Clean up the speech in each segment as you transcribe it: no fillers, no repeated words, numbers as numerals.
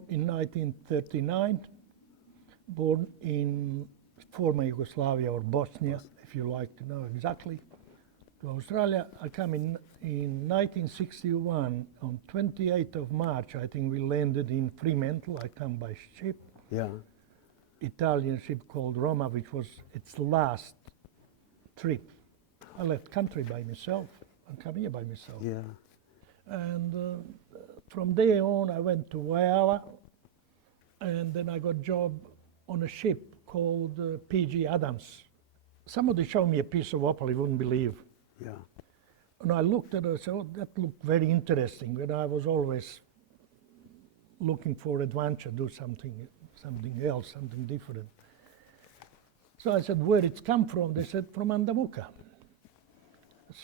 born in 1939, born in former Yugoslavia or Bosnia, if you like to know exactly, to Australia. I come in 1961, on 28th of March, I think we landed in Fremantle. I come by ship. Yeah. Italian ship called Roma, which was its last trip. I left country by myself and come here by myself. Yeah. And from there on, I went to Whyalla, and then I got job on a ship called P.G. Adams. Somebody showed me a piece of opal, you wouldn't believe. Yeah. And I looked at it and said, oh, that looked very interesting. And I was always looking for adventure, do something else, something different. So I said, where it's come from? They said, from Andamuka.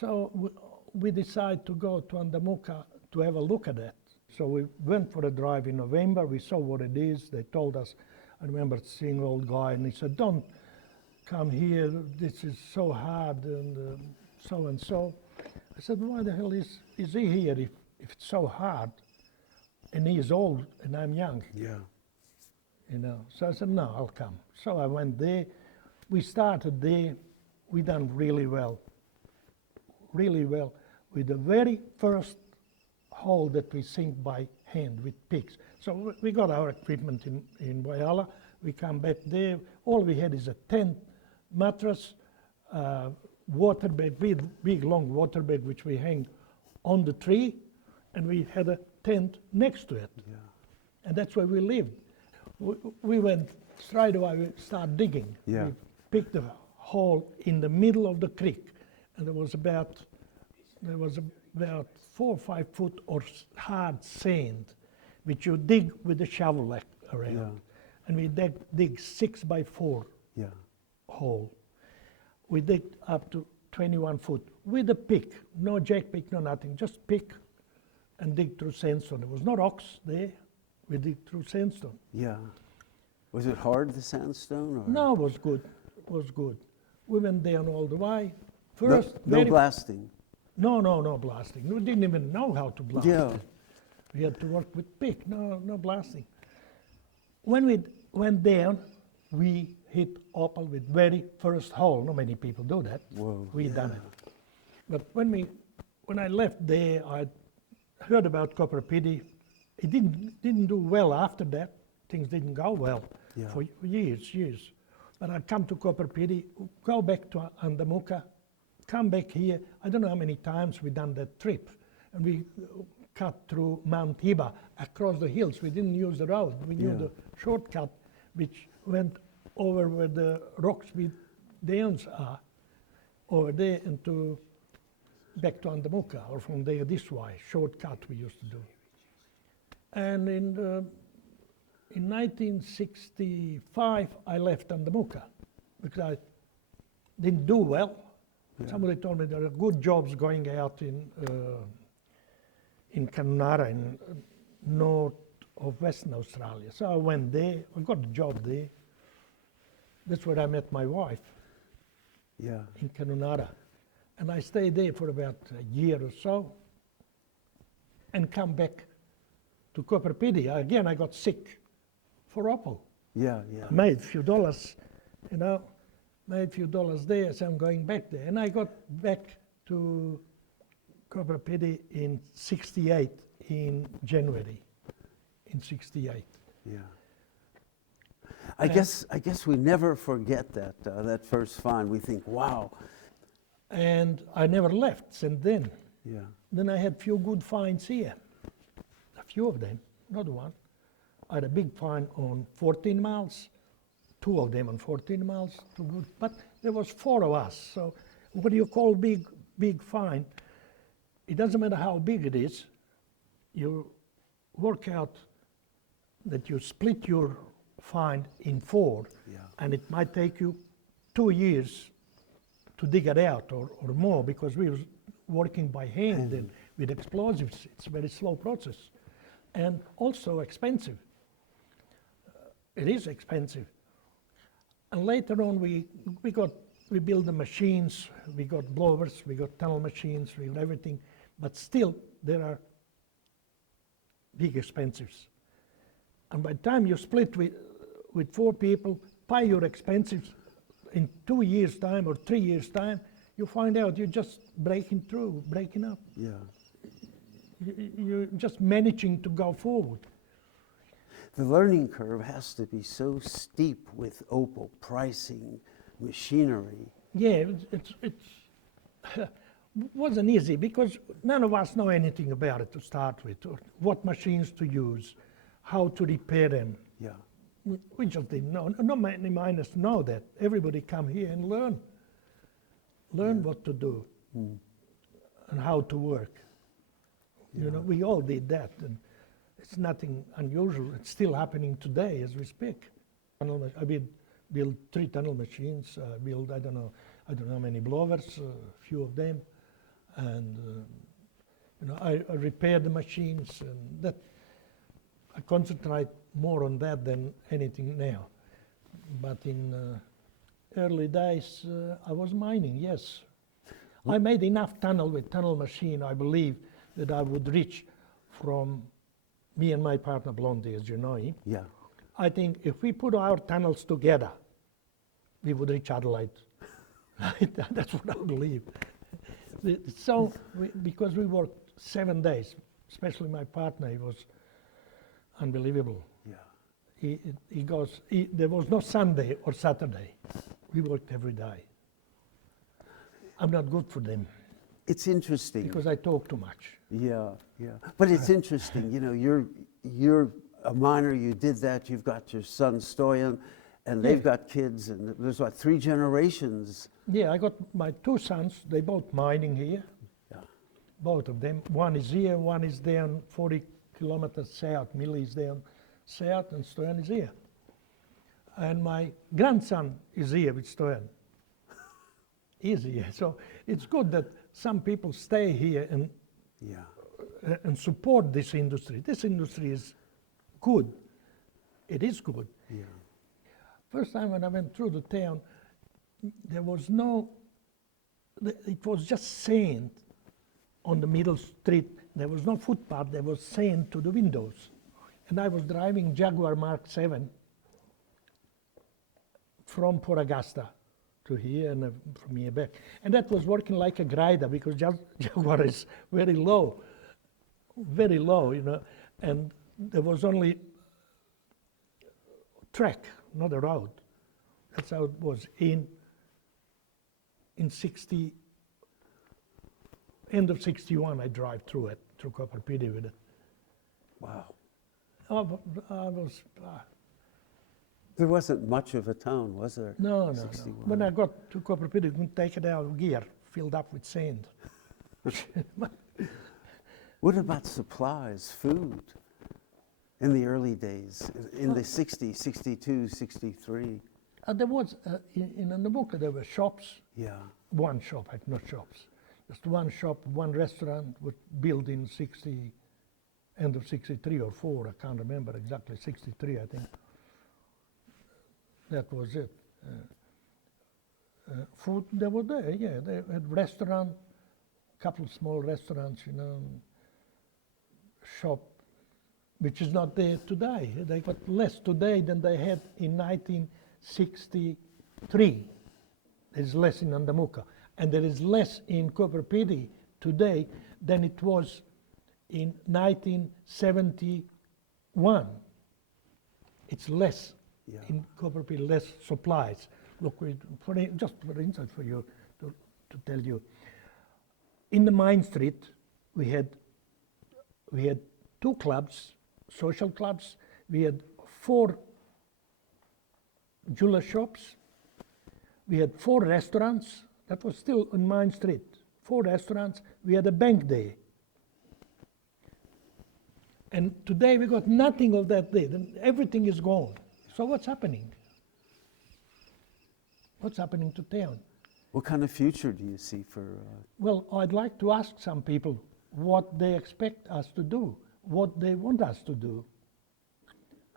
So we decided to go to Andamuka to have a look at that. So we went for a drive in November. We saw what it is. They told us, I remember seeing an old guy, and he said, don't come here. This is so hard, and so and so. I said, why the hell is he here if it's so hard? And he's old, and I'm young. Yeah. You know. So I said, no, I'll come. So I went there. We started there. We done really well. Really well. With the very first hole that we sink by hand with picks. So we got our equipment in Whyalla. We come back there. All we had is a tent, mattress, waterbed, big long waterbed which we hang on the tree, and we had a tent next to it. Yeah. And that's where we lived. We went straight away, we started digging. Yeah. We picked a hole in the middle of the creek, and there was about 4 or 5 foot of hard sand, which you dig with a shovel around. Yeah. And we dig 6 by 4 Yeah. hole. We dig up to 21 foot with a pick, no jack pick, no nothing, just pick and dig through sandstone. There was no rocks there. We dig through sandstone. Yeah. Was it hard, the sandstone? Or? No, it was good. It was good. We went down all the way. No, First, no blasting. No blasting. We didn't even know how to blast. Yeah. We had to work with pick, no blasting. When we went down, we hit opal with very first hole. Not many people do that. Whoa. We done it. But when I left there, I heard about Coober Pedy. It didn't do well after that. Things didn't go well for years. But I come to Coober Pedy, go back to Andamuka, come back here. I don't know how many times we done that trip. And we cut through Mount Hiba, across the hills. We didn't use the road. We knew the shortcut, which went over where the Roxby Downs are, over there, and back to Andamuka, or from there this way. Shortcut we used to do. And in 1965, I left Andamuka because I didn't do well. Yeah. Somebody told me there are good jobs going out in Canunara, in north of Western Australia. So I went there. I got a job there. That's where I met my wife. Yeah. In Canunara, and I stayed there for about a year or so, and come back to Coober Pedy. Again, I got sick for opal. Yeah. I made a few dollars, made a few dollars there, so I'm going back there. And I got back to Coober Pedy in '68, in January, in '68. Yeah. I guess we never forget that first find. We think, wow. And I never left since then. Yeah. Then I had few good finds here. A few of them, not one. I had a big find on 14 miles, 2 of them on 14 miles, 2 good. But there was 4 of us. So what do you call big find? It doesn't matter how big it is. You work out that you split your find in 4, and it might take you 2 years to dig it out, or more, because we were working by hand and with explosives. It's a very slow process, and also expensive. It is expensive. And later on, we built the machines. We got blowers, we got tunnel machines, we got everything, but still there are big expenses. And by the time you split with 4 people, pay your expenses in 2 years' time or 3 years' time, you find out you're just breaking up. Yeah. You're just managing to go forward. The learning curve has to be so steep with Opel pricing, machinery. Yeah, it wasn't easy because none of us know anything about it to start with, or what machines to use, how to repair them. Yeah. We just didn't know. Not many miners know that. Everybody come here and learn what to do and how to work. You know, we all did that, and it's nothing unusual. It's still happening today as we speak. I built 3 tunnel machines. Built I don't know how many blowers, a few of them, and you know, I repair the machines, and that I concentrate more on that than anything now. But in early days, I was mining. Yes, I made enough tunnel with tunnel machine, I believe, that I would reach from me and my partner Blondie, as you know him. Yeah. I think if we put our tunnels together, we would reach Adelaide. That's what I believe. So, because we worked 7 days, especially my partner, he was unbelievable. Yeah. There was no Sunday or Saturday. We worked every day. I'm not good for them It's interesting. because I talk too much. Yeah, yeah. But it's interesting, you know, you're a miner, you did that, you've got your son Stoyan, and they've got kids, and there's what, 3 generations? Yeah, I got my 2 sons, they both mining here, Yeah. both of them. One is here, one is down 40 kilometers south. Millie is down south, and Stoyan is here. And my grandson is here with Stoyan. He's here. So it's good that some people stay here and support this industry. This industry is good. It is good. Yeah. First time when I went through the town, there was it was just sand on the middle street. There was no footpath, there was sand to the windows. And I was driving Jaguar Mark 7 from Port Augusta to here and from here back. And that was working like a grinder because Jaguar is very low, you know. And there was only track, not a road. That's how it was in 60, end of 61, I drive through it, through Coober Pedy with it. Wow. Oh, I was, There wasn't much of a town, was there? no. 61. When I got to Coober Pedy, I couldn't take it out of gear, filled up with sand. What about supplies, food, in the early days, in the 60s, 62, 63? There was, in Nabucco, there were shops. Yeah. One shop, not shops. Just one shop, one restaurant was built in end of 63 or 4, I can't remember exactly, 63 I think. That was it. Food, they were there, yeah. They had restaurant, couple small restaurants, you know, shop, which is not there today. They got less today than they had in 1963. There's less in Andamuka. And there is less in Coober Pedy today than it was in 1971. It's less in Coober Pedy, less supplies. Look, just for instance for you, to tell you, in the Mine Street, we had 2 clubs, social clubs. We had 4 jeweler shops. We had 4 restaurants. That was still on Mine Street. 4 restaurants. We had a bank there. And today we got nothing of that there. Everything is gone. So what's happening? What's happening to town? What kind of future do you see for... Well, I'd like to ask some people what they expect us to do, what they want us to do.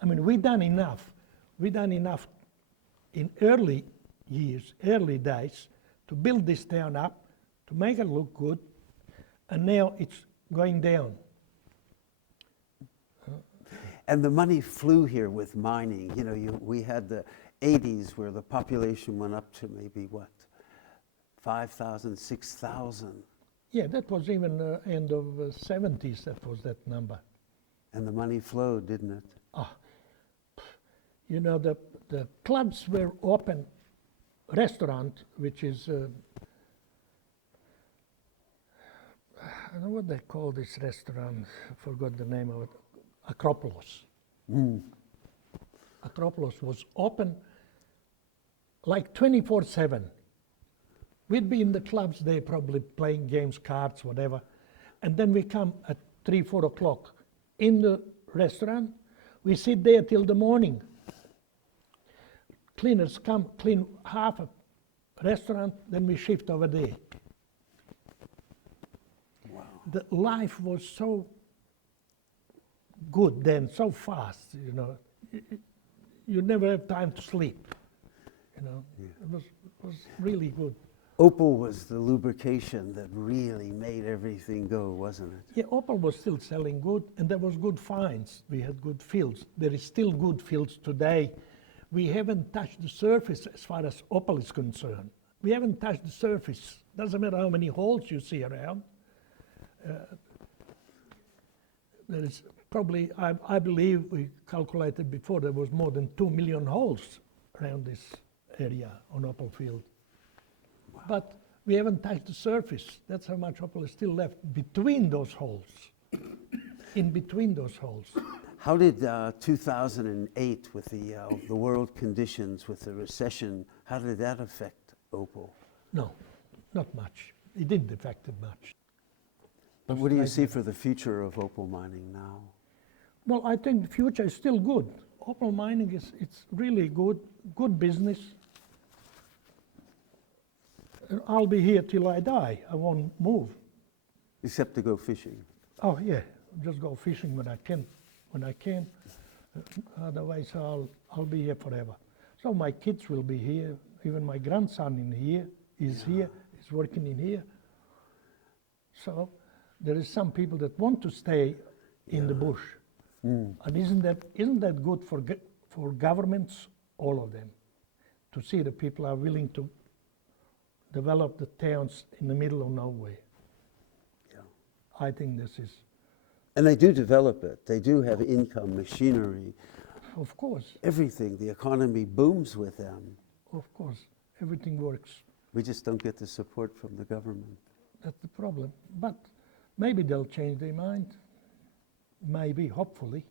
I mean, we've done enough. We've done enough in early years, early days, to build this town up, to make it look good, and now it's going down. And the money flew here with mining. You know, we had the 80s where the population went up to maybe what, 5,000, 6,000. Yeah, that was even end of 70s, that was that number. And the money flowed, didn't it? Ah, you know, the clubs were open, restaurant, which is, I don't know what they call this restaurant, I forgot the name of it, Acropolis. Acropolis was open like 24/7. We'd be in the clubs there probably playing games, cards, whatever. And then we come at 3, 4 o'clock in the restaurant. We sit there till the morning. Cleaners come, clean half a restaurant, then we shift over there. Wow. The life was so good then, so fast, you know. You never have time to sleep, you know. Yeah. It was really good. Opal was the lubrication that really made everything go, wasn't it? Yeah, Opal was still selling good, and there was good finds. We had good fields. There is still good fields today. We haven't touched the surface as far as Opal is concerned. We haven't touched the surface. Doesn't matter how many holes you see around. There is probably, I believe we calculated before, there was more than 2 million holes around this area on Opal field. Wow. But we haven't touched the surface. That's how much Opal is still left between those holes, in between those holes. How did 2008 with the world conditions, with the recession, how did that affect Opal? No, not much. It didn't affect it much. But what do you see for the future of opal mining now? Well, I think the future is still good. Opal mining it's really good business. I'll be here till I die. I won't move. Except to go fishing. Oh yeah, just go fishing when I can. Otherwise, I'll be here forever. So my kids will be here. Even my grandson is here. He's working in here. So there is some people that want to stay in the bush. And isn't that good for governments, all of them, to see the people are willing to develop the towns in the middle of nowhere. Yeah. I think this is. And they do develop it. They do have income, machinery. Of course. Everything. The economy booms with them. Of course. Everything works. We just don't get the support from the government. That's the problem. But maybe they'll change their mind. Maybe, hopefully.